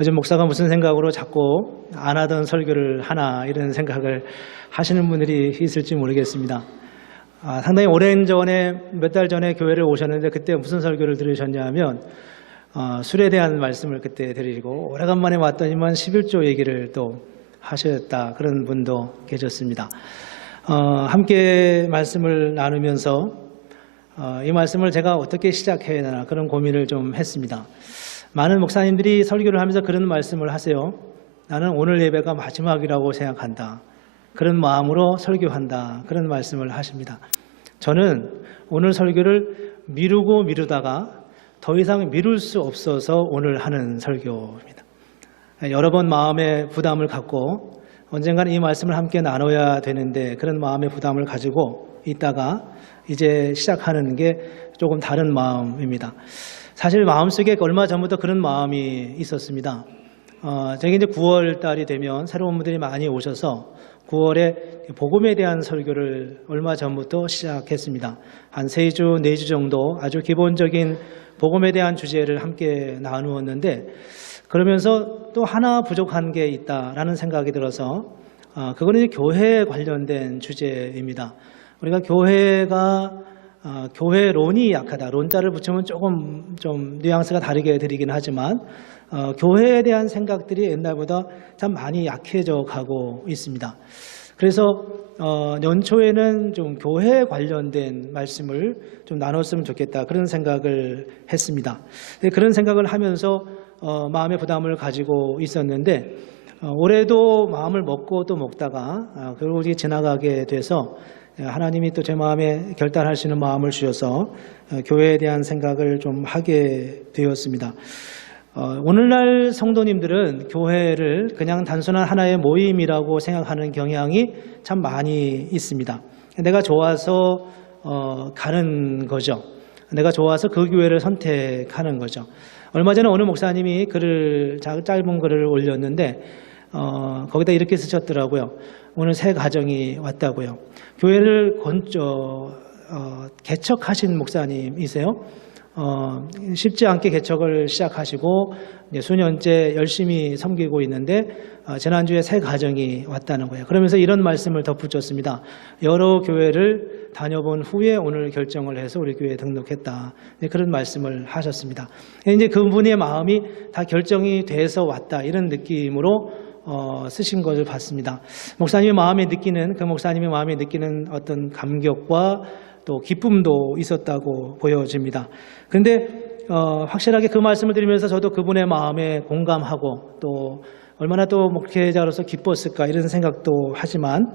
요즘 목사가 무슨 생각으로 자꾸 안 하던 설교를 하나 이런 생각을 하시는 분들이 있을지 모르겠습니다. 상당히 오랜 전에 몇 달 전에 교회를 오셨는데 그때 무슨 설교를 들으셨냐 하면 술에 대한 말씀을 그때 드리고 오래간만에 왔더니만 11조 얘기를 또 하셨다 그런 분도 계셨습니다. 함께 말씀을 나누면서 이 말씀을 제가 어떻게 시작해야 되나 그런 고민을 좀 했습니다. 많은 목사님들이 설교를 하면서 그런 말씀을 하세요. 나는 오늘 예배가 마지막이라고 생각한다. 그런 마음으로 설교한다. 그런 말씀을 하십니다. 저는 오늘 설교를 미루고 미루다가 더 이상 미룰 수 없어서 오늘 하는 설교입니다. 여러 번 마음의 부담을 갖고 언젠가는 이 말씀을 함께 나눠야 되는데 그런 마음의 부담을 가지고 있다가 이제 시작하는 게 조금 다른 마음입니다. 사실 마음속에 얼마 전부터 그런 마음이 있었습니다. 제가 이제 9월 달이 되면 새로운 분들이 많이 오셔서 9월에 복음에 대한 설교를 얼마 전부터 시작했습니다. 한 3주, 4주 정도 아주 기본적인 복음에 대한 주제를 함께 나누었는데 그러면서 또 하나 부족한 게 있다라는 생각이 들어서 그거는 이제 교회에 관련된 주제입니다. 우리가 교회론이 약하다. 론자를 붙이면 조금 좀 뉘앙스가 다르게 드리긴 하지만 교회에 대한 생각들이 옛날보다 참 많이 약해져 가고 있습니다. 그래서 연초에는 좀 교회에 관련된 말씀을 좀 나눴으면 좋겠다 그런 생각을 했습니다. 그런 생각을 하면서 마음의 부담을 가지고 있었는데 올해도 마음을 먹고 또 먹다가 결국 지나가게 돼서 하나님이 또 제 마음에 결단하시는 마음을 주셔서 교회에 대한 생각을 좀 하게 되었습니다. 오늘날 성도님들은 교회를 그냥 단순한 하나의 모임이라고 생각하는 경향이 참 많이 있습니다. 내가 좋아서 가는 거죠. 내가 좋아서 그 교회를 선택하는 거죠. 얼마 전에 어느 목사님이 짧은 글을 올렸는데 거기다 이렇게 쓰셨더라고요. 오늘 새 가정이 왔다고요. 교회를 개척하신 목사님이세요. 쉽지 않게 개척을 시작하시고 수년째 열심히 섬기고 있는데 지난주에 새 가정이 왔다는 거예요. 그러면서 이런 말씀을 덧붙였습니다. 여러 교회를 다녀본 후에 오늘 결정을 해서 우리 교회에 등록했다. 그런 말씀을 하셨습니다. 이제 그분의 마음이 다 결정이 돼서 왔다 이런 느낌으로 쓰신 것을 봤습니다. 목사님의 마음에 느끼는 어떤 감격과 또 기쁨도 있었다고 보여집니다. 그런데 확실하게 그 말씀을 드리면서 저도 그분의 마음에 공감하고 또 얼마나 또 목회자로서 기뻤을까 이런 생각도 하지만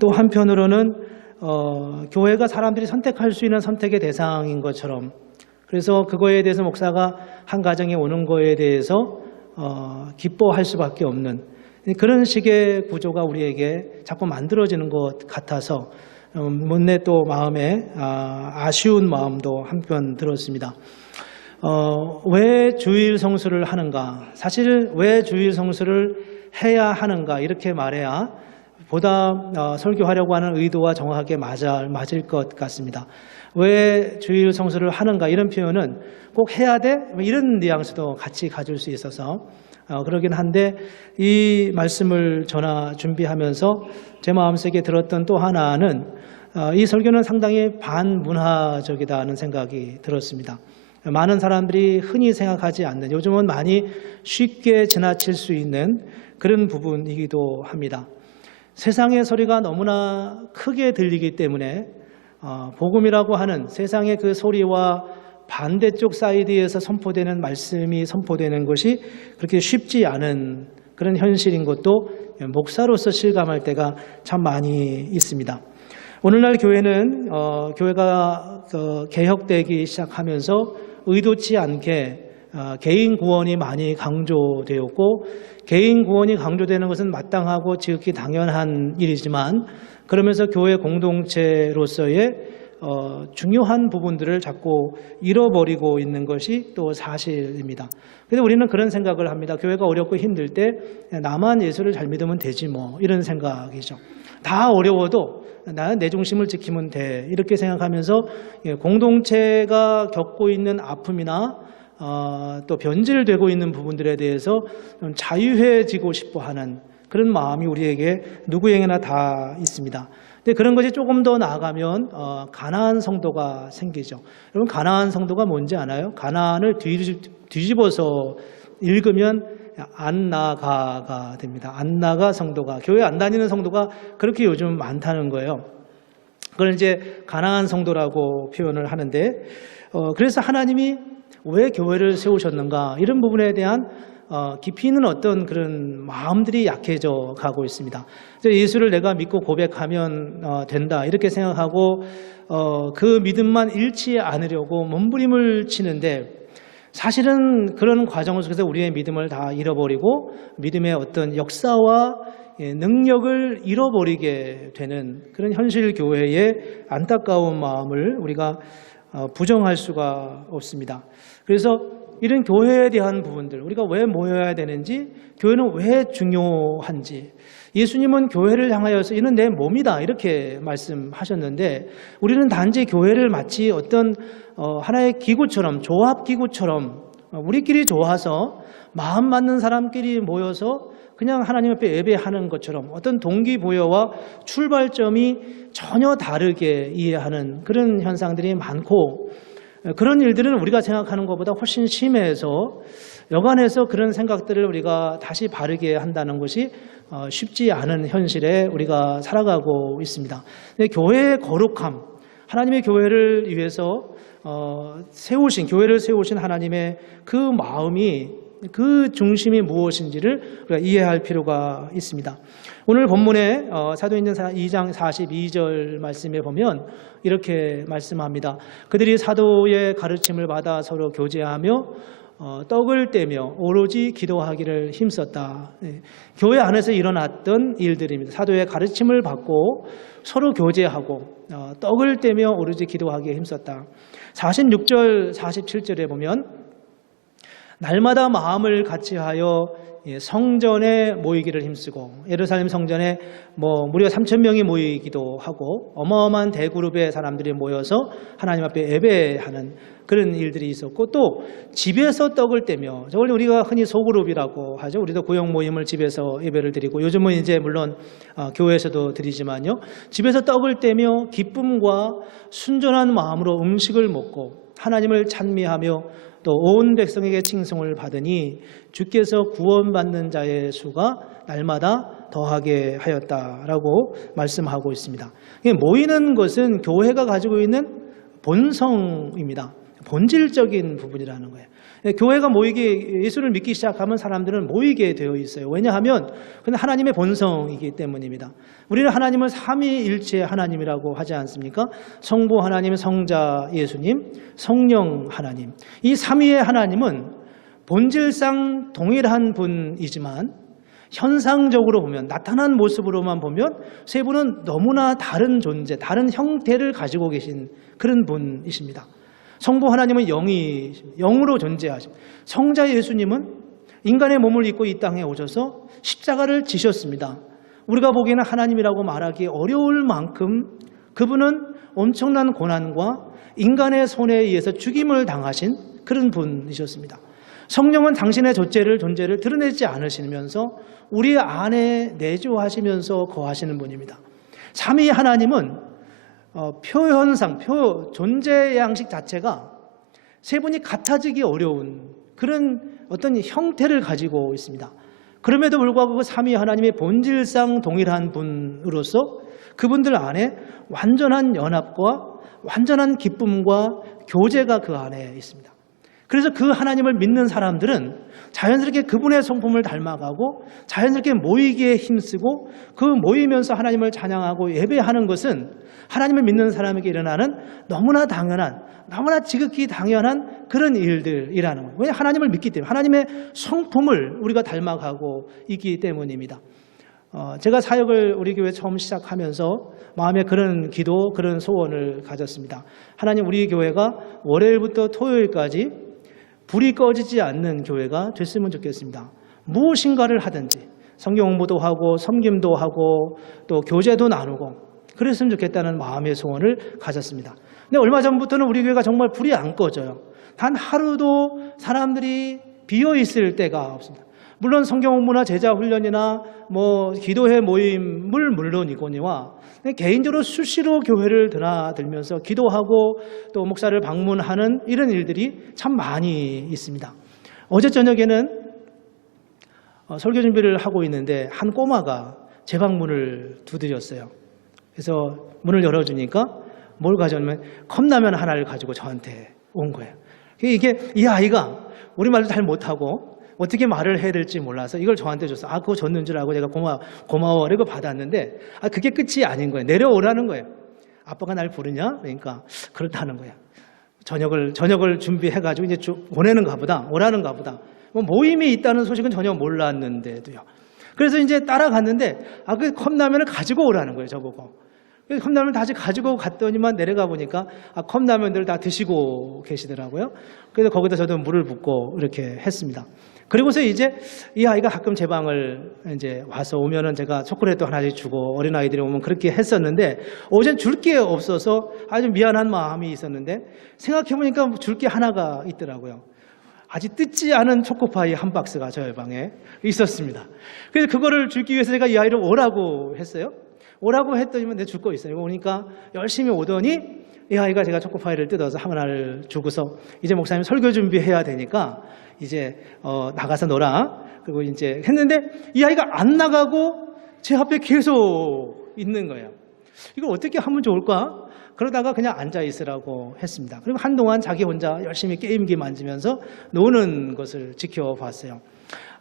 또 한편으로는 교회가 사람들이 선택할 수 있는 선택의 대상인 것처럼 그래서 그거에 대해서 목사가 한 가정에 오는 거에 대해서 기뻐할 수밖에 없는 그런 식의 구조가 우리에게 자꾸 만들어지는 것 같아서 못내 또 마음에 아쉬운 마음도 한편 들었습니다. 왜 주일 성수를 하는가? 사실 왜 주일 성수를 해야 하는가? 이렇게 말해야 보다 설교하려고 하는 의도와 정확하게 맞을 것 같습니다. 왜 주일 성수를 하는가? 이런 표현은 꼭 해야 돼? 이런 뉘앙스도 같이 가질 수 있어서 그러긴 한데 이 말씀을 준비하면서 제 마음속에 들었던 또 하나는 이 설교는 상당히 반문화적이다는 생각이 들었습니다. 많은 사람들이 흔히 생각하지 않는 요즘은 많이 쉽게 지나칠 수 있는 그런 부분이기도 합니다. 세상의 소리가 너무나 크게 들리기 때문에 복음이라고 하는 세상의 그 소리와 반대쪽 사이드에서 선포되는 말씀이 선포되는 것이 그렇게 쉽지 않은 그런 현실인 것도 목사로서 실감할 때가 참 많이 있습니다. 오늘날 교회는 교회가 개혁되기 시작하면서 의도치 않게 개인 구원이 많이 강조되었고 개인 구원이 강조되는 것은 마땅하고 지극히 당연한 일이지만 그러면서 교회 공동체로서의 중요한 부분들을 자꾸 잃어버리고 있는 것이 또 사실입니다. 그런데 우리는 그런 생각을 합니다. 교회가 어렵고 힘들 때 나만 예수를 잘 믿으면 되지 뭐 이런 생각이죠. 다 어려워도 나는 내 중심을 지키면 돼 이렇게 생각하면서 공동체가 겪고 있는 아픔이나 또 변질되고 있는 부분들에 대해서 좀 자유해지고 싶어하는 그런 마음이 우리에게 누구에게나 다 있습니다. 근데 그런 것이 조금 더 나아가면 가나안 성도가 생기죠. 여러분 가나안 성도가 뭔지 아나요? 가나안을 뒤집어서 읽으면 안나가가 됩니다. 안나가 성도가, 교회 안 다니는 성도가 그렇게 요즘 많다는 거예요. 그걸 이제 가나안 성도라고 표현을 하는데, 그래서 하나님이 왜 교회를 세우셨는가 이런 부분에 대한 깊이 있는 어떤 그런 마음들이 약해져 가고 있습니다. 예수를 내가 믿고 고백하면 된다 이렇게 생각하고 그 믿음만 잃지 않으려고 몸부림을 치는데, 사실은 그런 과정 속에서 우리의 믿음을 다 잃어버리고 믿음의 어떤 역사와 능력을 잃어버리게 되는 그런 현실 교회의 안타까운 마음을 우리가 부정할 수가 없습니다. 그래서 이런 교회에 대한 부분들, 우리가 왜 모여야 되는지, 교회는 왜 중요한지, 예수님은 교회를 향하여서 이는 내 몸이다 이렇게 말씀하셨는데, 우리는 단지 교회를 마치 어떤 하나의 기구처럼, 조합기구처럼 우리끼리 좋아서 마음 맞는 사람끼리 모여서 그냥 하나님 앞에 예배하는 것처럼 어떤 동기부여와 출발점이 전혀 다르게 이해하는 그런 현상들이 많고, 그런 일들은 우리가 생각하는 것보다 훨씬 심해서 여간해서 그런 생각들을 우리가 다시 바르게 한다는 것이 쉽지 않은 현실에 우리가 살아가고 있습니다. 교회의 거룩함, 하나님의 교회를 위해서 교회를 세우신 하나님의 그 마음이, 그 중심이 무엇인지를 우리가 이해할 필요가 있습니다. 오늘 본문에 사도행전 2장 42절 말씀에 보면 이렇게 말씀합니다. 그들이 사도의 가르침을 받아 서로 교제하며 떡을 떼며 오로지 기도하기를 힘썼다. 교회 안에서 일어났던 일들입니다. 사도의 가르침을 받고 서로 교제하고 떡을 떼며 오로지 기도하기에 힘썼다. 46절 47절에 보면 날마다 마음을 같이하여 성전에 모이기를 힘쓰고, 예루살렘 성전에 무려 3,000명이 모이기도 하고 어마어마한 대그룹의 사람들이 모여서 하나님 앞에 예배하는 그런 일들이 있었고, 또 집에서 떡을 떼며, 저걸 우리가 흔히 소그룹이라고 하죠. 우리도 구역 모임을 집에서 예배를 드리고, 요즘은 이제 물론 교회에서도 드리지만요, 집에서 떡을 떼며 기쁨과 순전한 마음으로 음식을 먹고 하나님을 찬미하며 또 온 백성에게 칭송을 받으니 주께서 구원받는 자의 수가 날마다 더하게 하였다라고 말씀하고 있습니다. 모이는 것은 교회가 가지고 있는 본성입니다. 본질적인 부분이라는 거예요. 교회가 예수를 믿기 시작하면 사람들은 모이게 되어 있어요. 왜냐하면 그건 하나님의 본성이기 때문입니다. 우리는 하나님을 삼위일체 하나님이라고 하지 않습니까? 성부 하나님, 성자 예수님, 성령 하나님. 이 삼위의 하나님은 본질상 동일한 분이지만 현상적으로 보면, 나타난 모습으로만 보면 세 분은 너무나 다른 존재, 다른 형태를 가지고 계신 그런 분이십니다. 성부 하나님은 영으로 존재하십니다. 성자 예수님은 인간의 몸을 입고 이 땅에 오셔서 십자가를 지셨습니다. 우리가 보기에는 하나님이라고 말하기 어려울 만큼 그분은 엄청난 고난과 인간의 손에 의해서 죽임을 당하신 그런 분이셨습니다. 성령은 당신의 존재를 드러내지 않으시면서 우리 안에 내주하시면서 거하시는 분입니다. 삼위 하나님은 존재의 양식 자체가 세 분이 같아지기 어려운 그런 어떤 형태를 가지고 있습니다. 그럼에도 불구하고 그 삼위 하나님의 본질상 동일한 분으로서 그분들 안에 완전한 연합과 완전한 기쁨과 교제가 그 안에 있습니다. 그래서 그 하나님을 믿는 사람들은 자연스럽게 그분의 성품을 닮아가고 자연스럽게 모이기에 힘쓰고, 그 모이면서 하나님을 찬양하고 예배하는 것은 하나님을 믿는 사람에게 일어나는 너무나 당연한, 너무나 지극히 당연한 그런 일들이라는 거예요. 왜? 하나님을 믿기 때문에, 하나님의 성품을 우리가 닮아가고 있기 때문입니다. 제가 사역을 우리 교회 처음 시작하면서 마음에 그런 기도, 그런 소원을 가졌습니다. 하나님, 우리 교회가 월요일부터 토요일까지 불이 꺼지지 않는 교회가 됐으면 좋겠습니다. 무엇인가를 하든지 성경 공부도 하고 섬김도 하고 또 교제도 나누고 그랬으면 좋겠다는 마음의 소원을 가졌습니다. 근데 얼마 전부터는 우리 교회가 정말 불이 안 꺼져요. 단 하루도 사람들이 비어 있을 때가 없습니다. 물론 성경 공부나 제자 훈련이나 뭐 기도회 모임을 물론이거니와 개인적으로 수시로 교회를 드나들면서 기도하고 또 목사를 방문하는 이런 일들이 참 많이 있습니다. 어제 저녁에는 설교 준비를 하고 있는데 한 꼬마가 제 방문을 두드렸어요. 그래서 문을 열어주니까 뭘 가져오냐면 컵라면 하나를 가지고 저한테 온 거예요. 이게 이 아이가 우리말도 잘 못하고 어떻게 말을 해야 될지 몰라서 이걸 저한테 줬어. 그거 줬는 줄 알고 제가 고마워 이거 받았는데 그게 끝이 아닌 거예요. 내려오라는 거예요. 아빠가 날 부르냐? 그러니까 그렇다는 거예요. 저녁을 준비해가지고 이제 보내는가 보다, 오라는가 보다. 뭐 모임이 있다는 소식은 전혀 몰랐는데도요. 그래서 이제 따라갔는데 그 컵라면을 가지고 오라는 거예요, 저보고. 그래서 컵라면을 다시 가지고 갔더니만 내려가 보니까 컵라면들을 다 드시고 계시더라고요. 그래서 거기다 저도 물을 붓고 이렇게 했습니다. 그리고서 이제 이 아이가 가끔 제 방을 이제 와서 오면은 제가 초콜릿도 하나씩 주고 어린아이들이 오면 그렇게 했었는데 어제는 줄 게 없어서 아주 미안한 마음이 있었는데 생각해보니까 줄 게 하나가 있더라고요. 아직 뜯지 않은 초코파이 한 박스가 저희 방에 있었습니다. 그래서 그거를 주기 위해서 제가 이 아이를 오라고 했어요. 오라고 했더니만 내가 줄 거 있어요. 오니까 열심히 오더니 이 아이가 제가 초코파이를 뜯어서 하나를 주고서 이제 목사님 설교 준비해야 되니까 이제 나가서 놀아. 그리고 이제 했는데 이 아이가 안 나가고 제 앞에 계속 있는 거예요. 이걸 어떻게 하면 좋을까? 그러다가 그냥 앉아 있으라고 했습니다. 그리고 한동안 자기 혼자 열심히 게임기 만지면서 노는 것을 지켜봤어요.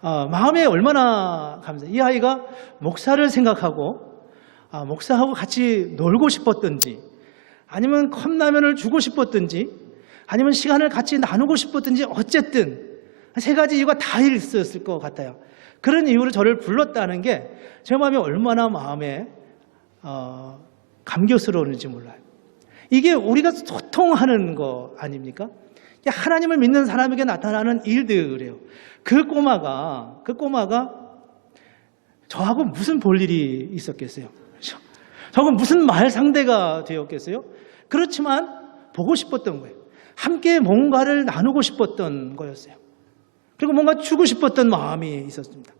마음에 얼마나 감사해요. 이 아이가 목사를 생각하고 목사하고 같이 놀고 싶었든지 아니면 컵라면을 주고 싶었든지 아니면 시간을 같이 나누고 싶었든지 어쨌든 세 가지 이유가 다 있었을 것 같아요. 그런 이유로 저를 불렀다는 게 제 마음이 얼마나 마음에 감격스러운지 몰라요. 이게 우리가 소통하는 거 아닙니까? 하나님을 믿는 사람에게 나타나는 일들이에요. 그 꼬마가 저하고 무슨 볼 일이 있었겠어요? 저하고 무슨 말 상대가 되었겠어요? 그렇지만 보고 싶었던 거예요. 함께 뭔가를 나누고 싶었던 거였어요. 그리고 뭔가 주고 싶었던 마음이 있었습니다.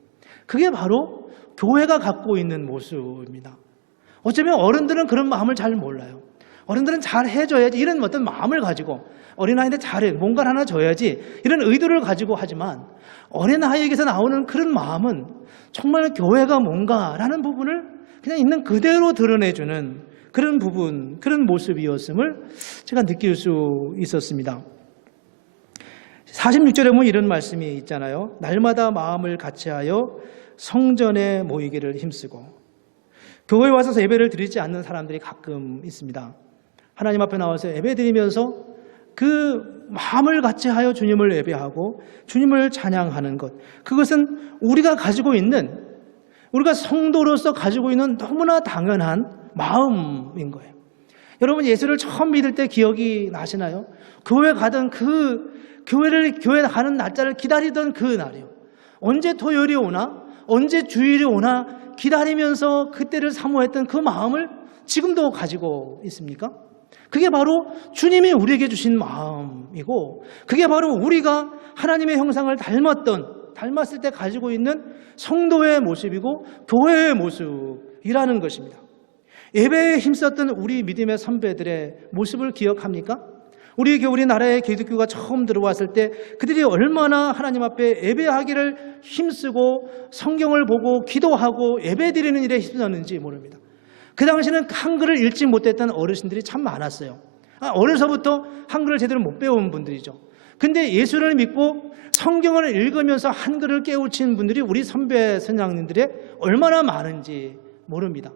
그게 바로 교회가 갖고 있는 모습입니다. 어쩌면 어른들은 그런 마음을 잘 몰라요. 어른들은 잘 해줘야지 이런 어떤 마음을 가지고 어린아이한테 잘해 뭔가를 하나 줘야지 이런 의도를 가지고 하지만 어린아이에게서 나오는 그런 마음은 정말 교회가 뭔가라는 부분을 그냥 있는 그대로 드러내주는 그런 부분, 그런 모습이었음을 제가 느낄 수 있었습니다. 46절에 보면 이런 말씀이 있잖아요. 날마다 마음을 같이하여 성전에 모이기를 힘쓰고. 교회에 와서 예배를 드리지 않는 사람들이 가끔 있습니다. 하나님 앞에 나와서 예배 드리면서 그 마음을 같이하여 주님을 예배하고 주님을 찬양하는 것, 그것은 우리가 성도로서 가지고 있는 너무나 당연한 마음인 거예요. 여러분 예수를 처음 믿을 때 기억이 나시나요? 교회 가던 교회 가는 날짜를 기다리던 그 날이요. 언제 토요일이 오나? 언제 주일이 오나? 기다리면서 그때를 사모했던 그 마음을 지금도 가지고 있습니까? 그게 바로 주님이 우리에게 주신 마음이고 그게 바로 우리가 하나님의 형상을 닮았을 때 가지고 있는 성도의 모습이고 교회의 모습이라는 것입니다. 예배에 힘썼던 우리 믿음의 선배들의 모습을 기억합니까? 우리 나라의 기독교가 처음 들어왔을 때 그들이 얼마나 하나님 앞에 예배하기를 힘쓰고 성경을 보고 기도하고 예배드리는 일에 힘썼는지 모릅니다. 그 당시에는 한글을 읽지 못했던 어르신들이 참 많았어요. 어려서부터 한글을 제대로 못 배운 분들이죠. 근데 예수를 믿고 성경을 읽으면서 한글을 깨우친 분들이 우리 선배 선장님들의 얼마나 많은지 모릅니다.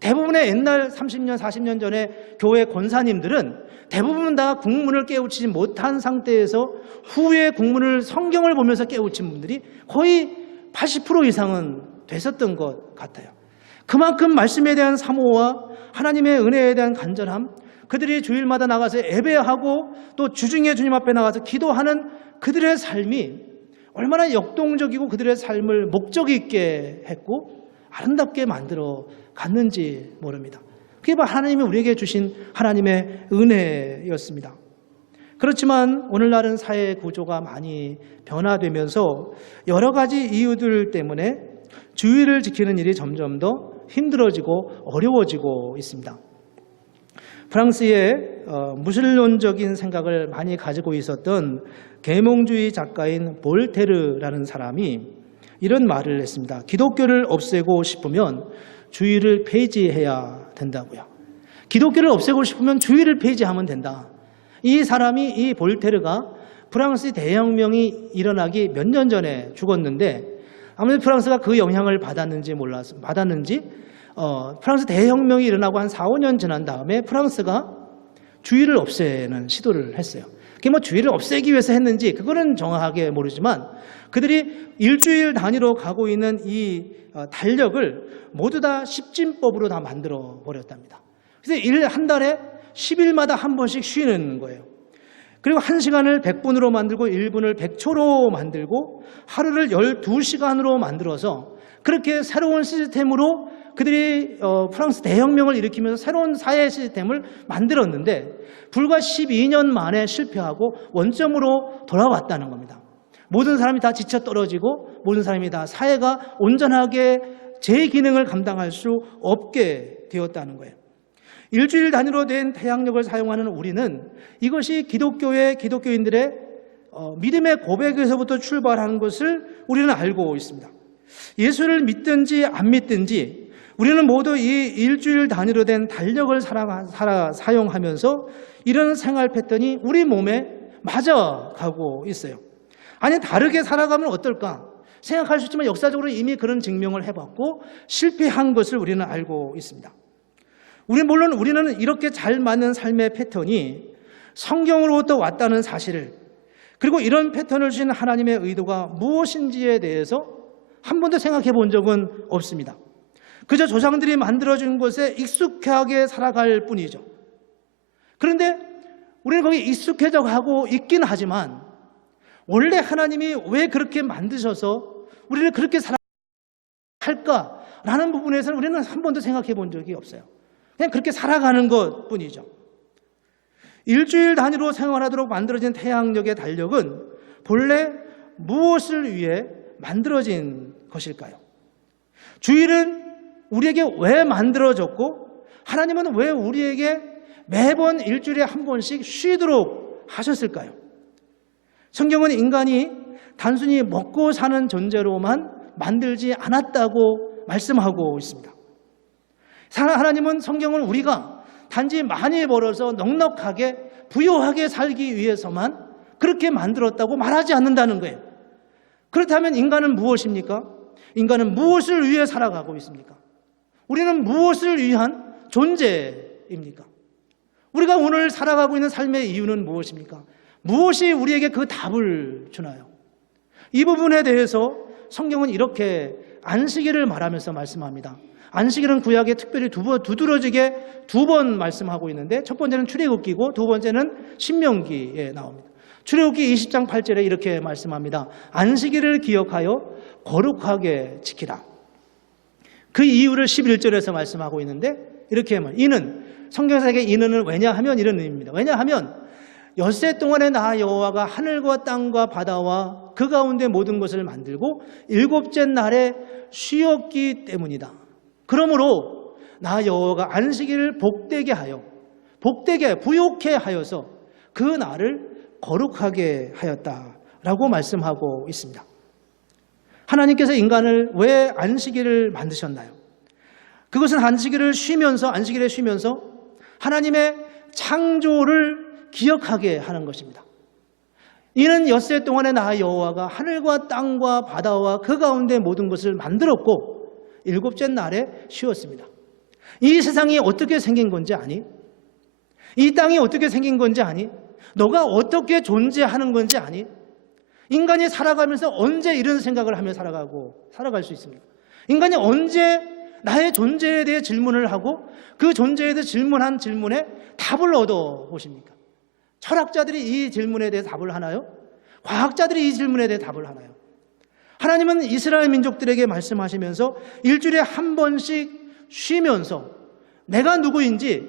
대부분의 옛날 30년, 40년 전에 교회 권사님들은 대부분 다 국문을 깨우치지 못한 상태에서 후에 국문을 성경을 보면서 깨우친 분들이 거의 80% 이상은 됐었던 것 같아요. 그만큼 말씀에 대한 사모와 하나님의 은혜에 대한 간절함, 그들이 주일마다 나가서 예배하고 또 주중에 주님 앞에 나가서 기도하는 그들의 삶이 얼마나 역동적이고 그들의 삶을 목적 있게 했고 아름답게 만들어 갔는지 모릅니다. 그게 바로 하나님이 우리에게 주신 하나님의 은혜였습니다. 그렇지만 오늘날은 사회 구조가 많이 변화되면서 여러 가지 이유들 때문에 주의를 지키는 일이 점점 더 힘들어지고 어려워지고 있습니다. 프랑스의 무신론적인 생각을 많이 가지고 있었던 계몽주의 작가인 볼테르라는 사람이 이런 말을 했습니다. 기독교를 없애고 싶으면 주의를 폐지해야 된다고요. 기독교를 없애고 싶으면 주의를 폐지하면 된다. 이 볼테르가 프랑스 대혁명이 일어나기 몇 년 전에 죽었는데 아무래도 프랑스가 그 영향을 받았는지 프랑스 대혁명이 일어나고 한 4, 5년 지난 다음에 프랑스가 주의를 없애는 시도를 했어요. 그게 뭐 주의를 없애기 위해서 했는지 그거는 정확하게 모르지만 그들이 일주일 단위로 가고 있는 이 달력을 모두 다 십진법으로 다 만들어 버렸답니다. 그래서 한 달에 10일마다 한 번씩 쉬는 거예요. 그리고 1시간을 100분으로 만들고 1분을 100초로 만들고 하루를 12시간으로 만들어서 그렇게 새로운 시스템으로 그들이 프랑스 대혁명을 일으키면서 새로운 사회 시스템을 만들었는데 불과 12년 만에 실패하고 원점으로 돌아왔다는 겁니다. 모든 사람이 다 지쳐 떨어지고 모든 사람이 다 사회가 온전하게 제 기능을 감당할 수 없게 되었다는 거예요. 일주일 단위로 된 태양력을 사용하는 우리는 이것이 기독교인들의 믿음의 고백에서부터 출발하는 것을 우리는 알고 있습니다. 예수를 믿든지 안 믿든지 우리는 모두 이 일주일 단위로 된 달력을 사용하면서 이런 생활 패턴이 우리 몸에 맞아가고 있어요. 아니 다르게 살아가면 어떨까 생각할 수 있지만 역사적으로 이미 그런 증명을 해봤고 실패한 것을 우리는 알고 있습니다. 물론 우리는 이렇게 잘 맞는 삶의 패턴이 성경으로부터 왔다는 사실을 그리고 이런 패턴을 주신 하나님의 의도가 무엇인지에 대해서 한 번도 생각해 본 적은 없습니다. 그저 조상들이 만들어준 것에 익숙하게 살아갈 뿐이죠. 그런데 우리는 거기에 익숙해져 가고 있긴 하지만 원래 하나님이 왜 그렇게 만드셔서 우리를 그렇게 살아갈까라는 부분에서는 우리는 한 번도 생각해 본 적이 없어요. 그냥 그렇게 살아가는 것 뿐이죠. 일주일 단위로 생활하도록 만들어진 태양력의 달력은 본래 무엇을 위해 만들어진 것일까요? 주일은 우리에게 왜 만들어졌고 하나님은 왜 우리에게 매번 일주일에 한 번씩 쉬도록 하셨을까요? 성경은 인간이 단순히 먹고 사는 존재로만 만들지 않았다고 말씀하고 있습니다. 하나님은 성경은 우리가 단지 많이 벌어서 넉넉하게 부유하게 살기 위해서만 그렇게 만들었다고 말하지 않는다는 거예요. 그렇다면 인간은 무엇입니까? 인간은 무엇을 위해 살아가고 있습니까? 우리는 무엇을 위한 존재입니까? 우리가 오늘 살아가고 있는 삶의 이유는 무엇입니까? 무엇이 우리에게 그 답을 주나요? 이 부분에 대해서 성경은 이렇게 안식일을 말하면서 말씀합니다. 안식일은 구약에 특별히 두드러지게 두 번 말씀하고 있는데 첫 번째는 출애굽기고 두 번째는 신명기에 나옵니다. 출애굽기 20장 8절에 이렇게 말씀합니다. 안식일을 기억하여 거룩하게 지키라. 그 이유를 11절에서 말씀하고 있는데 이렇게 하면 이는 성경에서 이는은 왜냐하면 이런 의미입니다. 왜냐하면 엿새 동안에 나 여호와가 하늘과 땅과 바다와 그 가운데 모든 것을 만들고 일곱째 날에 쉬었기 때문이다. 그러므로 나 여호와가 안식일을 복되게 부욕케 하여서 그 날을 거룩하게 하였다라고 말씀하고 있습니다. 하나님께서 인간을 왜 안식일을 만드셨나요? 그것은 안식일에 쉬면서 하나님의 창조를 기억하게 하는 것입니다. 이는 엿새 동안에 나 여호와가 하늘과 땅과 바다와 그 가운데 모든 것을 만들었고 일곱째 날에 쉬었습니다. 이 세상이 어떻게 생긴 건지 아니? 이 땅이 어떻게 생긴 건지 아니? 너가 어떻게 존재하는 건지 아니? 인간이 살아가면서 언제 이런 생각을 하며 살아갈 수 있습니까? 인간이 언제 나의 존재에 대해 질문을 하고 그 존재에 대해 질문한 질문에 답을 얻어 보십니까? 철학자들이 이 질문에 대해 답을 하나요? 과학자들이 이 질문에 대해 답을 하나요? 하나님은 이스라엘 민족들에게 말씀하시면서 일주일에 한 번씩 쉬면서 내가 누구인지,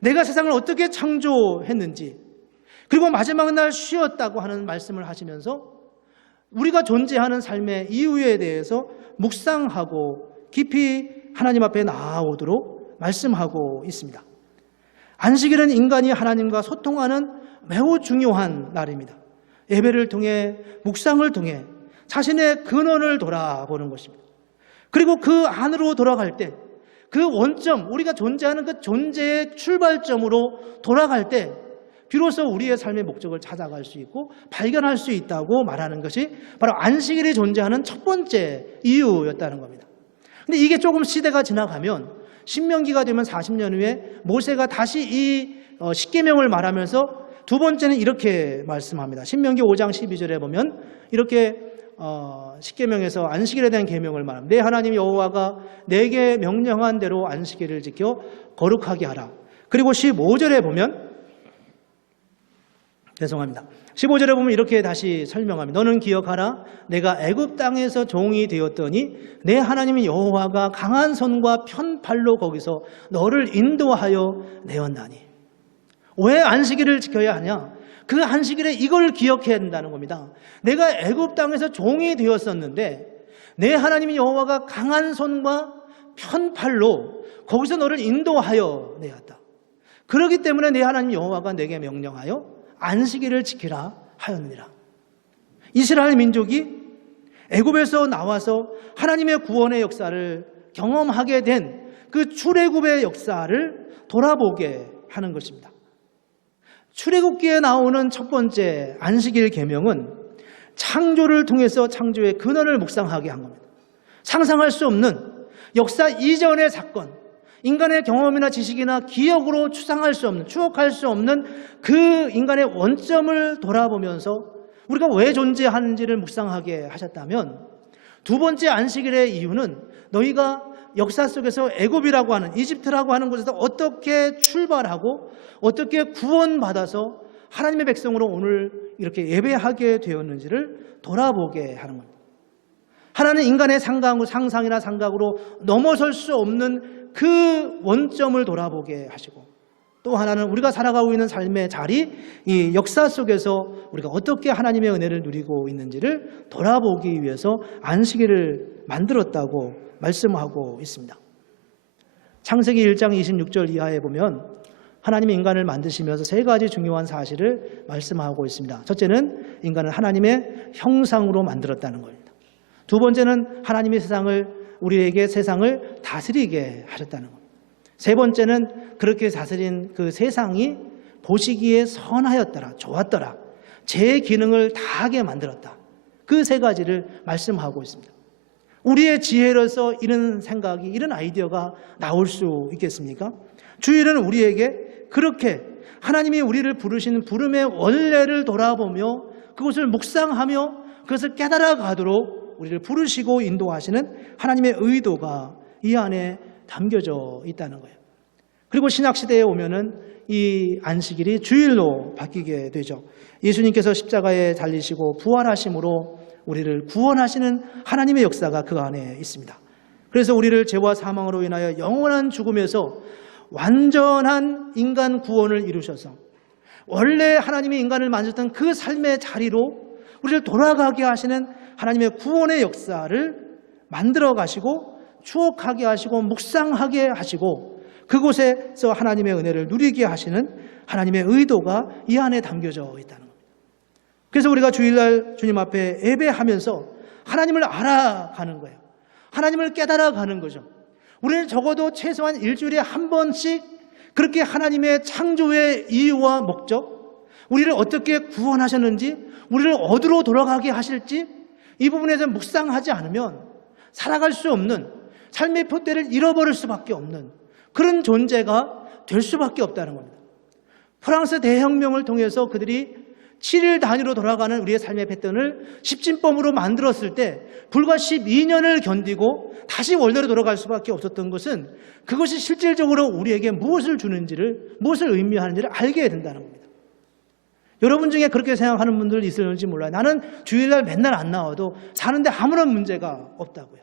내가 세상을 어떻게 창조했는지, 그리고 마지막 날 쉬었다고 하는 말씀을 하시면서 우리가 존재하는 삶의 이유에 대해서 묵상하고 깊이 하나님 앞에 나아오도록 말씀하고 있습니다. 안식일은 인간이 하나님과 소통하는 매우 중요한 날입니다. 예배를 통해, 묵상을 통해 자신의 근원을 돌아보는 것입니다. 그리고 그 안으로 돌아갈 때, 그 원점, 우리가 존재하는 그 존재의 출발점으로 돌아갈 때 비로소 우리의 삶의 목적을 찾아갈 수 있고 발견할 수 있다고 말하는 것이 바로 안식일이 존재하는 첫 번째 이유였다는 겁니다. 근데 이게 조금 시대가 지나가면 신명기가 되면 40년 후에 모세가 다시 이 십계명을 말하면서 두 번째는 이렇게 말씀합니다. 신명기 5장 12절에 보면 이렇게 십계명에서 안식일에 대한 계명을 말합니다. 내 하나님 여호와가 내게 명령한 대로 안식일을 지켜 거룩하게 하라. 그리고 15절에 보면 15절에 보면 이렇게 다시 설명합니다. 너는 기억하라. 내가 애굽 땅에서 종이 되었더니 내 하나님 여호와가 강한 손과 편팔로 거기서 너를 인도하여 내었나니. 왜 안식일을 지켜야 하냐? 그 안식일에 이걸 기억해야 된다는 겁니다. 내가 애굽 땅에서 종이 되었었는데 내 하나님 여호와가 강한 손과 편팔로 거기서 너를 인도하여 내었다. 그렇기 때문에 내 하나님 여호와가 내게 명령하여 안식일을 지키라 하였느니라. 이스라엘 민족이 애굽에서 나와서 하나님의 구원의 역사를 경험하게 된 그 출애굽의 역사를 돌아보게 하는 것입니다. 출애굽기에 나오는 첫 번째 안식일 계명은 창조를 통해서 창조의 근원을 묵상하게 한 겁니다. 상상할 수 없는 역사 이전의 사건, 인간의 경험이나 지식이나 기억으로 추상할 수 없는, 추억할 수 없는 그 인간의 원점을 돌아보면서 우리가 왜 존재하는지를 묵상하게 하셨다면, 두 번째 안식일의 이유는 너희가 역사 속에서 애굽이라고 하는, 이집트라고 하는 곳에서 어떻게 출발하고 어떻게 구원받아서 하나님의 백성으로 오늘 이렇게 예배하게 되었는지를 돌아보게 하는 겁니다. 하나는 인간의 상상이나 상각으로 넘어설 수 없는 그 원점을 돌아보게 하시고, 또 하나는 우리가 살아가고 있는 삶의 자리, 이 역사 속에서 우리가 어떻게 하나님의 은혜를 누리고 있는지를 돌아보기 위해서 안식일을 만들었다고 말씀하고 있습니다. 창세기 1장 26절 이하에 보면 하나님이 인간을 만드시면서 세 가지 중요한 사실을 말씀하고 있습니다. 첫째는 인간을 하나님의 형상으로 만들었다는 겁니다. 두 번째는 하나님의 우리에게 세상을 다스리게 하셨다는 겁니다. 세 번째는 그렇게 다스린 그 세상이 보시기에 선하였더라, 좋았더라, 제 기능을 다하게 만들었다. 그 세 가지를 말씀하고 있습니다. 우리의 지혜로서 이런 생각이, 이런 아이디어가 나올 수 있겠습니까? 주일은 우리에게 그렇게 하나님이 우리를 부르시는 부름의 원래를 돌아보며 그것을 묵상하며 그것을 깨달아가도록 우리를 부르시고 인도하시는 하나님의 의도가 이 안에 담겨져 있다는 거예요. 그리고 신약시대에 오면은 이 안식일이 주일로 바뀌게 되죠. 예수님께서 십자가에 달리시고 부활하심으로 우리를 구원하시는 하나님의 역사가 그 안에 있습니다. 그래서 우리를 죄와 사망으로 인하여 영원한 죽음에서 완전한 인간 구원을 이루셔서 원래 하나님이 인간을 만드셨던 그 삶의 자리로 우리를 돌아가게 하시는 하나님의 구원의 역사를 만들어 가시고 추억하게 하시고 묵상하게 하시고 그곳에서 하나님의 은혜를 누리게 하시는 하나님의 의도가 이 안에 담겨져 있다는 겁니다. 그래서 우리가 주일날 주님 앞에 예배하면서 하나님을 알아가는 거예요. 하나님을 깨달아가는 거죠. 우리는 적어도 최소한 일주일에 한 번씩 그렇게 하나님의 창조의 이유와 목적, 우리를 어떻게 구원하셨는지, 우리를 어디로 돌아가게 하실지 이 부분에서 묵상하지 않으면 살아갈 수 없는, 삶의 표대를 잃어버릴 수밖에 없는 그런 존재가 될 수밖에 없다는 겁니다. 프랑스 대혁명을 통해서 그들이 7일 단위로 돌아가는 우리의 삶의 패턴을 십진법으로 만들었을 때 불과 12년을 견디고 다시 원래로 돌아갈 수밖에 없었던 것은 그것이 실질적으로 우리에게 무엇을 주는지를, 무엇을 의미하는지를 알게 된다는 겁니다. 여러분 중에 그렇게 생각하는 분들 있을지 몰라요. 나는 주일날 맨날 안 나와도 사는데 아무런 문제가 없다고요.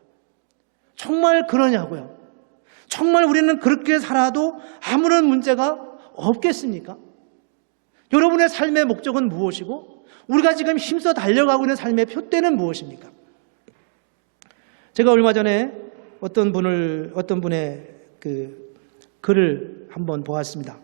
정말 그러냐고요? 정말 우리는 그렇게 살아도 아무런 문제가 없겠습니까? 여러분의 삶의 목적은 무엇이고 우리가 지금 힘써 달려가고 있는 삶의 표대는 무엇입니까? 제가 얼마 전에 어떤 분의 그 글을 한번 보았습니다.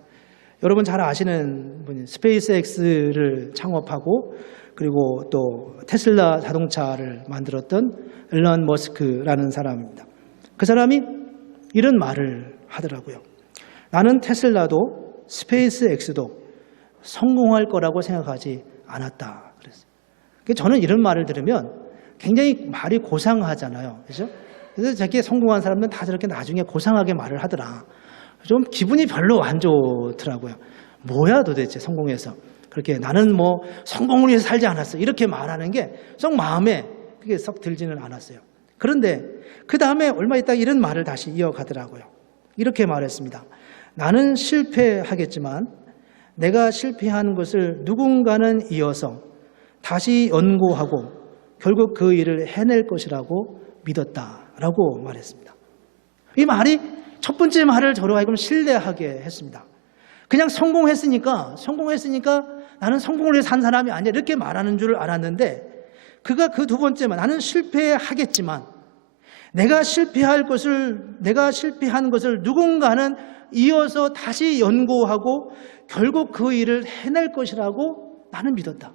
여러분 잘 아시는 분이 스페이스X를 창업하고 그리고 또 테슬라 자동차를 만들었던 일론 머스크라는 사람입니다. 그 사람이 이런 말을 하더라고요. 나는 테슬라도 스페이스X도 성공할 거라고 생각하지 않았다. 그랬어요. 저는 이런 말을 들으면 굉장히 말이 고상하잖아요. 그렇죠? 그래서 저렇게 성공한 사람들은 다 저렇게 나중에 고상하게 말을 하더라. 좀 기분이 별로 안 좋더라고요. 뭐야 도대체 성공해서. 그렇게 나는 뭐 성공을 위해서 살지 않았어. 이렇게 말하는 게 썩 마음에 그게 썩 들지는 않았어요. 그런데 그 다음에 얼마 있다가 이런 말을 다시 이어가더라고요. 이렇게 말했습니다. 나는 실패하겠지만 내가 실패한 것을 누군가는 이어서 다시 연구하고 결국 그 일을 해낼 것이라고 믿었다라고 말했습니다. 이 말이 첫 번째 말을 저로 하여금 신뢰하게 했습니다. 그냥 성공했으니까 나는 성공을 위해 산 사람이 아니야 이렇게 말하는 줄 알았는데 그가 그 두 번째 말 나는 실패하겠지만 내가 실패한 것을 누군가는 이어서 다시 연구하고 결국 그 일을 해낼 것이라고 나는 믿었다.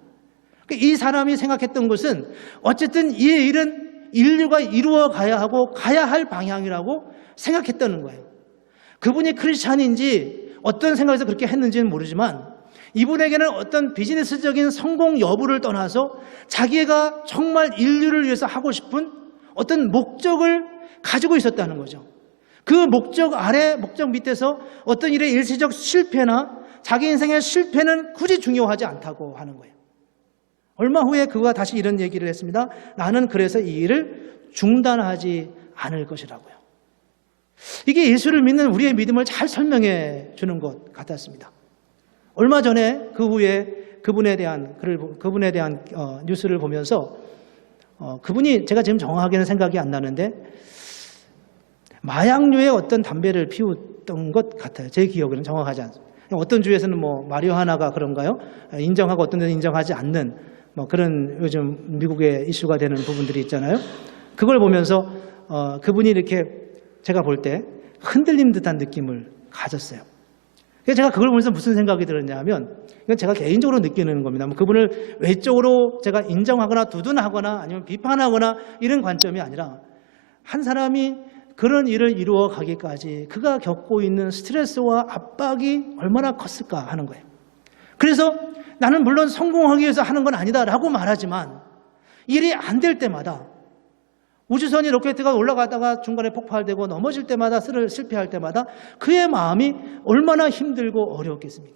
이 사람이 생각했던 것은 어쨌든 이 일은 인류가 이루어 가야 하고 가야 할 방향이라고 생각했다는 거예요. 그분이 크리스찬인지 어떤 생각에서 그렇게 했는지는 모르지만 이분에게는 어떤 비즈니스적인 성공 여부를 떠나서 자기가 정말 인류를 위해서 하고 싶은 어떤 목적을 가지고 있었다는 거죠. 그 목적 아래, 목적 밑에서 어떤 일의 일시적 실패나 자기 인생의 실패는 굳이 중요하지 않다고 하는 거예요. 얼마 후에 그가 다시 이런 얘기를 했습니다. 나는 그래서 이 일을 중단하지 않을 것이라고요. 이게 예수를 믿는 우리의 믿음을 잘 설명해 주는 것 같았습니다. 얼마 전에 그 후에 그분에 대한 뉴스를 보면서 그분이 제가 지금 정확하게는 생각이 안 나는데 마약류의 어떤 담배를 피웠던 것 같아요. 제 기억에는 정확하지 않습니다. 어떤 주에서는 뭐 마리화나가 그런가요? 인정하고 어떤 데는 인정하지 않는 뭐 그런 요즘 미국의 이슈가 되는 부분들이 있잖아요. 그걸 보면서 그분이 이렇게 제가 볼 때 흔들린 듯한 느낌을 가졌어요. 그래서 제가 그걸 보면서 무슨 생각이 들었냐 하면 이건 제가 개인적으로 느끼는 겁니다. 그분을 외적으로 제가 인정하거나 두둔하거나 아니면 비판하거나 이런 관점이 아니라 한 사람이 그런 일을 이루어 가기까지 그가 겪고 있는 스트레스와 압박이 얼마나 컸을까 하는 거예요. 그래서 나는 물론 성공하기 위해서 하는 건 아니다라고 말하지만 일이 안 될 때마다 우주선이 로켓가 올라가다가 중간에 폭발되고 넘어질 때마다 실패할 때마다 그의 마음이 얼마나 힘들고 어려웠겠습니까?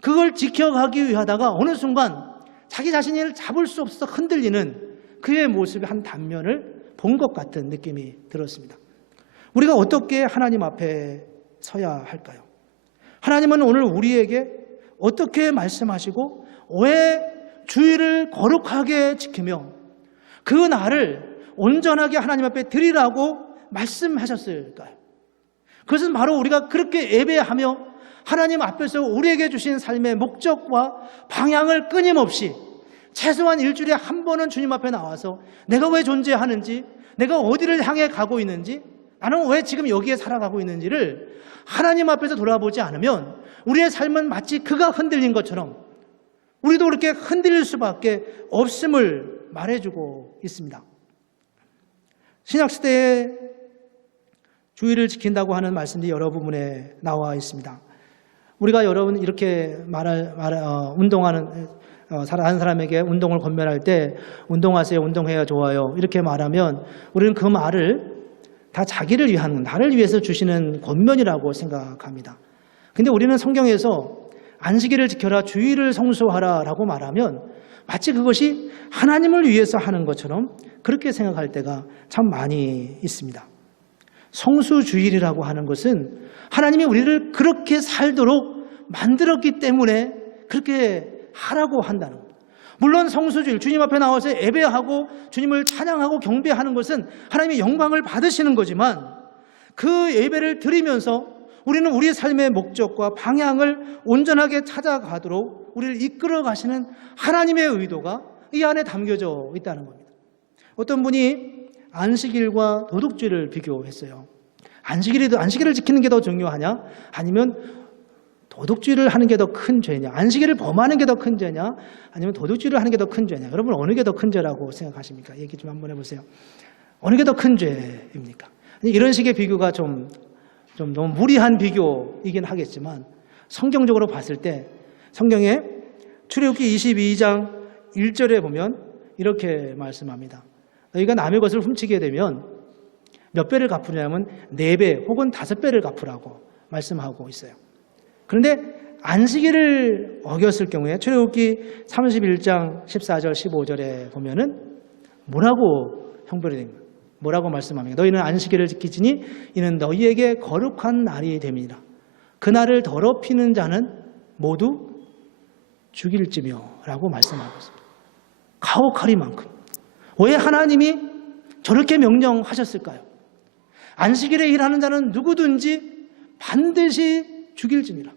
그걸 지켜가기 위하다가 어느 순간 자기 자신을 잡을 수 없어서 흔들리는 그의 모습의 한 단면을 본 것 같은 느낌이 들었습니다. 우리가 어떻게 하나님 앞에 서야 할까요? 하나님은 오늘 우리에게 어떻게 말씀하시고 왜 주일을 거룩하게 지키며 그 날을 온전하게 하나님 앞에 드리라고 말씀하셨을까요? 그것은 바로 우리가 그렇게 예배하며 하나님 앞에서 우리에게 주신 삶의 목적과 방향을 끊임없이 최소한 일주일에 한 번은 주님 앞에 나와서 내가 왜 존재하는지, 내가 어디를 향해 가고 있는지, 나는 왜 지금 여기에 살아가고 있는지를 하나님 앞에서 돌아보지 않으면 우리의 삶은 마치 그가 흔들린 것처럼 우리도 그렇게 흔들릴 수밖에 없음을 말해주고 있습니다. 신약시대에 주일을 지킨다고 하는 말씀이 여러 부분에 나와 있습니다. 우리가 여러분 이렇게 운동하는 다른 사람에게 운동을 권면할 때 운동하세요, 운동해야 좋아요 이렇게 말하면 우리는 그 말을 다 자기를 위한, 나를 위해서 주시는 권면이라고 생각합니다. 근데 우리는 성경에서 안식일을 지켜라, 주일을 성수하라 라고 말하면 마치 그것이 하나님을 위해서 하는 것처럼 그렇게 생각할 때가 참 많이 있습니다. 성수주일이라고 하는 것은 하나님이 우리를 그렇게 살도록 만들었기 때문에 그렇게 하라고 한다는 겁니다. 물론 성수주일, 주님 앞에 나와서 예배하고 주님을 찬양하고 경배하는 것은 하나님의 영광을 받으시는 거지만 그 예배를 드리면서 우리는 우리 삶의 목적과 방향을 온전하게 찾아가도록 우리를 이끌어 가시는 하나님의 의도가 이 안에 담겨져 있다는 겁니다. 어떤 분이 안식일과 도둑질을 비교했어요. 안식일을 지키는 게 더 중요하냐? 아니면 도둑질을 하는 게 더 큰 죄냐? 안식일을 범하는 게 더 큰 죄냐? 아니면 도둑질을 하는 게 더 큰 죄냐? 여러분 어느 게 더 큰 죄라고 생각하십니까? 얘기 좀 한번 해보세요. 어느 게 더 큰 죄입니까? 이런 식의 비교가 좀 너무 무리한 비교이긴 하겠지만 성경적으로 봤을 때 성경에 출애굽기 22장 1절에 보면 이렇게 말씀합니다. 너희가 남의 것을 훔치게 되면 몇 배를 갚으냐면 4배 혹은 5배를 갚으라고 말씀하고 있어요. 그런데 안식일을 어겼을 경우에 출애굽기 31장 14절 15절에 보면은 뭐라고 형벌이 됩니까? 뭐라고 말씀합니까? 너희는 안식일을 지키지니 이는 너희에게 거룩한 날이 됨이라. 그날을 더럽히는 자는 모두 죽일지며 라고 말씀하고 있습니다. 가혹하리만큼. 왜 하나님이 저렇게 명령하셨을까요? 안식일에 일하는 자는 누구든지 반드시 죽일지니라.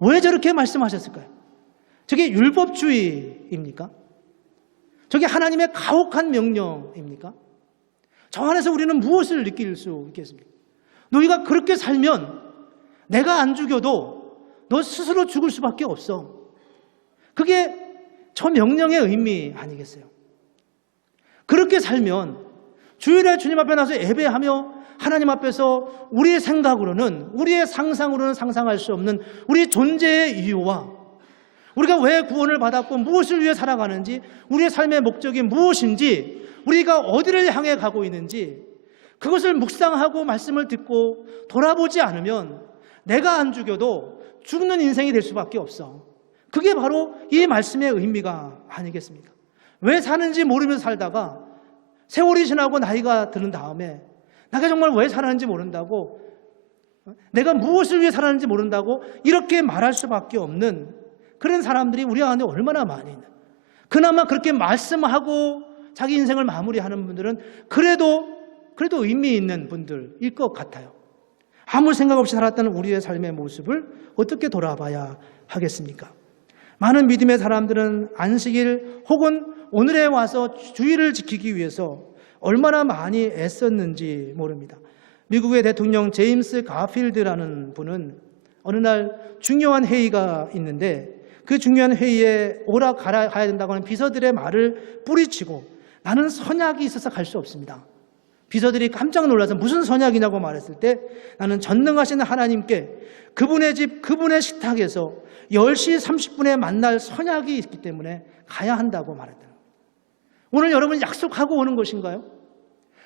왜 저렇게 말씀하셨을까요? 저게 율법주의입니까? 저게 하나님의 가혹한 명령입니까? 저 안에서 우리는 무엇을 느낄 수 있겠습니까? 너희가 그렇게 살면 내가 안 죽여도 너 스스로 죽을 수밖에 없어. 그게 저 명령의 의미 아니겠어요? 그렇게 살면 주일에 주님 앞에 나서 예배하며 하나님 앞에서 우리의 생각으로는, 우리의 상상으로는 상상할 수 없는 우리 존재의 이유와 우리가 왜 구원을 받았고 무엇을 위해 살아가는지, 우리의 삶의 목적이 무엇인지, 우리가 어디를 향해 가고 있는지 그것을 묵상하고 말씀을 듣고 돌아보지 않으면 내가 안 죽여도 죽는 인생이 될 수밖에 없어. 그게 바로 이 말씀의 의미가 아니겠습니까? 왜 사는지 모르면서 살다가 세월이 지나고 나이가 드는 다음에 내가 정말 왜 살았는지 모른다고, 내가 무엇을 위해 살았는지 모른다고 이렇게 말할 수밖에 없는 그런 사람들이 우리 안에 얼마나 많이 있는, 그나마 그렇게 말씀하고 자기 인생을 마무리하는 분들은 그래도 의미 있는 분들일 것 같아요. 아무 생각 없이 살았다는 우리의 삶의 모습을 어떻게 돌아봐야 하겠습니까? 많은 믿음의 사람들은 안식일 혹은 오늘에 와서 주일을 지키기 위해서 얼마나 많이 애썼는지 모릅니다. 미국의 대통령 제임스 가필드라는 분은 어느 날 중요한 회의가 있는데 그 중요한 회의에 오라 가야 된다고 하는 비서들의 말을 뿌리치고 나는 선약이 있어서 갈 수 없습니다. 비서들이 깜짝 놀라서 무슨 선약이냐고 말했을 때 나는 전능하신 하나님께 그분의 집, 그분의 식탁에서 10시 30분에 만날 선약이 있기 때문에 가야 한다고 말했다. 오늘 여러분 약속하고 오는 것인가요?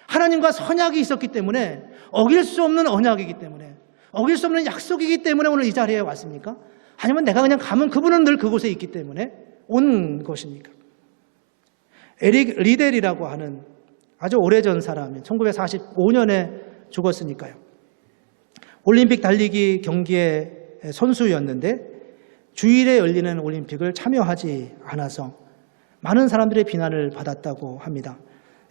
하나님과 선약이 있었기 때문에, 어길 수 없는 언약이기 때문에, 어길 수 없는 약속이기 때문에 오늘 이 자리에 왔습니까? 아니면 내가 그냥 가면 그분은 늘 그곳에 있기 때문에 온 것입니까? 에릭 리델이라고 하는 아주 오래전 사람이 1945년에 죽었으니까요. 올림픽 달리기 경기의 선수였는데 주일에 열리는 올림픽을 참여하지 않아서 많은 사람들의 비난을 받았다고 합니다.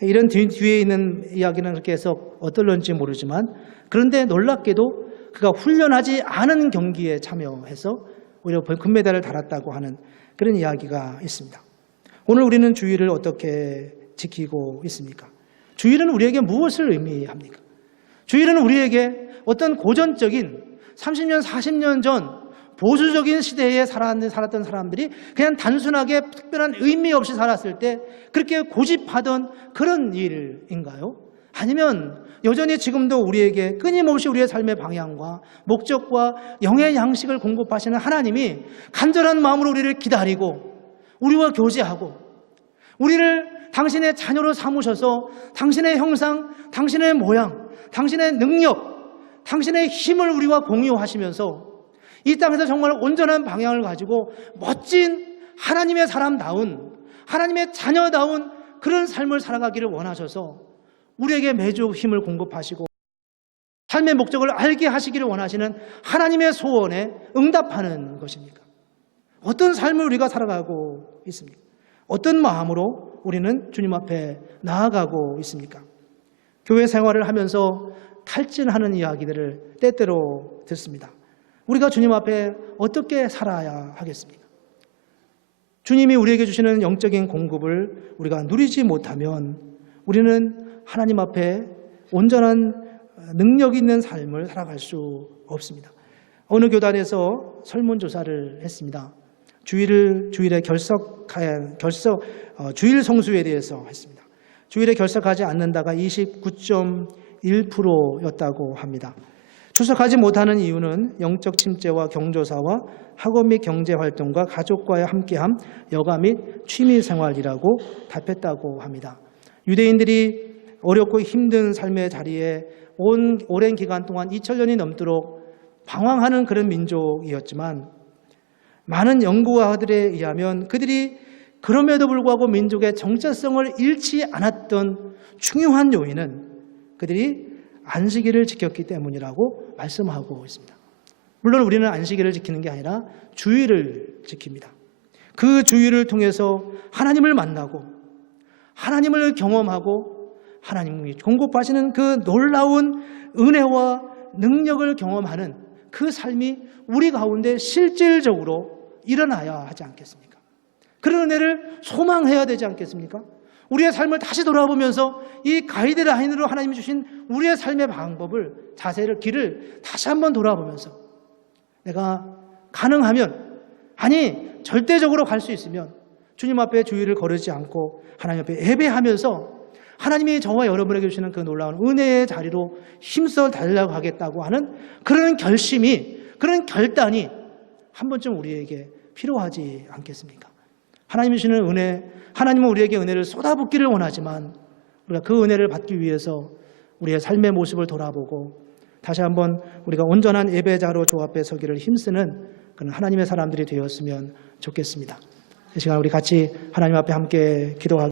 이런 뒤에 있는 이야기는 그렇게 해서 어떨런지 모르지만, 그런데 놀랍게도 그가 훈련하지 않은 경기에 참여해서 오히려 금메달을 달았다고 하는 그런 이야기가 있습니다. 오늘 우리는 주일을 어떻게 지키고 있습니까? 주일은 우리에게 무엇을 의미합니까? 주일은 우리에게 어떤 고전적인 30년, 40년 전 보수적인 시대에 살았던 사람들이 그냥 단순하게 특별한 의미 없이 살았을 때 그렇게 고집하던 그런 일인가요? 아니면 여전히 지금도 우리에게 끊임없이 우리의 삶의 방향과 목적과 영의 양식을 공급하시는 하나님이 간절한 마음으로 우리를 기다리고 우리와 교제하고 우리를 당신의 자녀로 삼으셔서 당신의 형상, 당신의 모양, 당신의 능력, 당신의 힘을 우리와 공유하시면서 이 땅에서 정말 온전한 방향을 가지고 멋진 하나님의 사람다운, 하나님의 자녀다운 그런 삶을 살아가기를 원하셔서 우리에게 매주 힘을 공급하시고 삶의 목적을 알게 하시기를 원하시는 하나님의 소원에 응답하는 것입니까? 어떤 삶을 우리가 살아가고 있습니까? 어떤 마음으로 우리는 주님 앞에 나아가고 있습니까? 교회 생활을 하면서 탈진하는 이야기들을 때때로 듣습니다. 우리가 주님 앞에 어떻게 살아야 하겠습니까? 주님이 우리에게 주시는 영적인 공급을 우리가 누리지 못하면 우리는 하나님 앞에 온전한 능력 있는 삶을 살아갈 수 없습니다. 어느 교단에서 설문조사를 했습니다. 주일에 주일 성수에 대해서 했습니다. 주일에 결석하지 않는다가 29.1%였다고 합니다. 출석하지 못하는 이유는 영적 침체와 경조사와 학업 및 경제활동과 가족과의 함께함, 여가 및 취미생활이라고 답했다고 합니다. 유대인들이 어렵고 힘든 삶의 자리에 오랜 기간 동안 2000년이 넘도록 방황하는 그런 민족이었지만 많은 연구가들에 의하면 그들이 그럼에도 불구하고 민족의 정체성을 잃지 않았던 중요한 요인은 그들이 안식일을 지켰기 때문이라고 말씀하고 있습니다. 물론 우리는 안식일을 지키는 게 아니라 주일을 지킵니다. 그 주일을 통해서 하나님을 만나고 하나님을 경험하고 하나님이 공급하시는 그 놀라운 은혜와 능력을 경험하는 그 삶이 우리 가운데 실질적으로 일어나야 하지 않겠습니까? 그런 은혜를 소망해야 되지 않겠습니까? 우리의 삶을 다시 돌아보면서 이 가이드라인으로 하나님이 주신 우리의 삶의 방법을, 자세를, 길을 다시 한번 돌아보면서 내가 가능하면, 아니 절대적으로 갈 수 있으면 주님 앞에 주일을 거르지 않고 하나님 앞에 예배하면서 하나님이 저와 여러분에게 주시는 그 놀라운 은혜의 자리로 힘써 달려가겠다고 하는 그런 결심이, 그런 결단이 한 번쯤 우리에게 필요하지 않겠습니까? 하나님이 주시는 은혜, 하나님은 우리에게 은혜를 쏟아붓기를 원하지만 우리가 그 은혜를 받기 위해서 우리의 삶의 모습을 돌아보고 다시 한번 우리가 온전한 예배자로 주 앞에 서기를 힘쓰는 그런 하나님의 사람들이 되었으면 좋겠습니다. 이 시간 우리 같이 하나님 앞에 함께 기도하겠습니다.